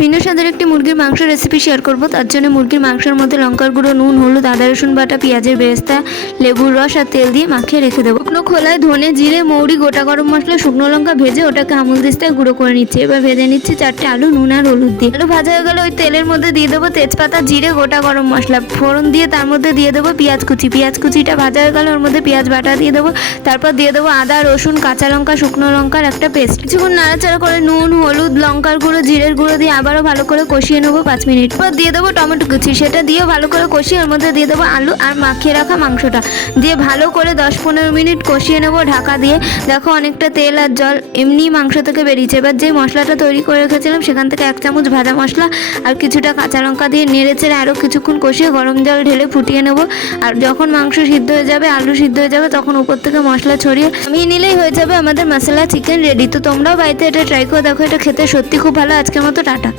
ভিন্ন স্বাদের একটি মুরগির মাংস রেসিপি শেয়ার করব। তার জন্য মুরগির মাংসের মধ্যে লঙ্কার গুঁড়ো, নুন, হলুদ, আদা রসুন বাটা, পেঁয়াজের বেরেস্তা, লেবুর রস আর তেল দিয়ে মাখিয়ে রেখে দেবো। শুকনো খোলায় ধনে, জিরে, মৌরি, গোটা গরম মশলা, শুকনো লঙ্কা ভেজে ওটাকে আমুল দিস্তায় গুঁড়ো করে নিচ্ছি। এবার ভেজে নিচ্ছি 4টে আলু নুন আর হলুদ দিয়ে। আলু ভাজা হয়ে গেলে ওই তেলের মধ্যে দিয়ে দেবো তেজপাতা, জিরে, গোটা গরম মশলা ফোড়ন দিয়ে তার মধ্যে দিয়ে দেবো পেঁয়াজ কুচি। পেঁয়াজ কুচিটা ভাজা হয়ে গেলে ওর মধ্যে পেঁয়াজ বাটা দিয়ে দেবো। তারপর দিয়ে দেবো আদা রসুন কাঁচা লঙ্কা শুকনো লঙ্কার একটা পেস্ট। কিছুক্ষণ নাড়াচাড়া করে নুন, হলুদ, লঙ্কার গুঁড়ো, জিরের গুঁড়ো দিয়ে আবারও ভালো করে কষিয়ে নেবো 5 মিনিট। পর দিয়ে দেবো টমেটো কুচি, সেটা দিয়েও ভালো করে কষিয়ে ওর মধ্যে দিয়ে দেবো আলু আর মাখিয়ে রাখা মাংসটা দিয়ে ভালো করে 10-15 মিনিট কষিয়ে নেবো ঢাকা দিয়ে। দেখো অনেকটা তেল আর জল এমনি মাংস থেকে বেরিয়েছে। এবার যে মশলাটা তৈরি করে রেখেছিলাম সেখান থেকে 1 চামচ ভাজা মশলা আর কিছুটা কাঁচা লঙ্কা দিয়ে নেড়েচেড়ে আরও কিছুক্ষণ কষিয়ে গরম জল ঢেলে ফুটিয়ে নেবো। আর যখন মাংস সিদ্ধ হয়ে যাবে, আলু সিদ্ধ হয়ে যাবে, তখন উপর থেকে মশলা ছড়িয়ে নামিয়ে নিলেই হয়ে যাবে আমাদের মশলা চিকেন রেডি। তো তোমরাও বাড়িতে এটা ট্রাই করে দেখো, এটা খেতে সত্যি খুব ভালো। আজকের মতো টাটা।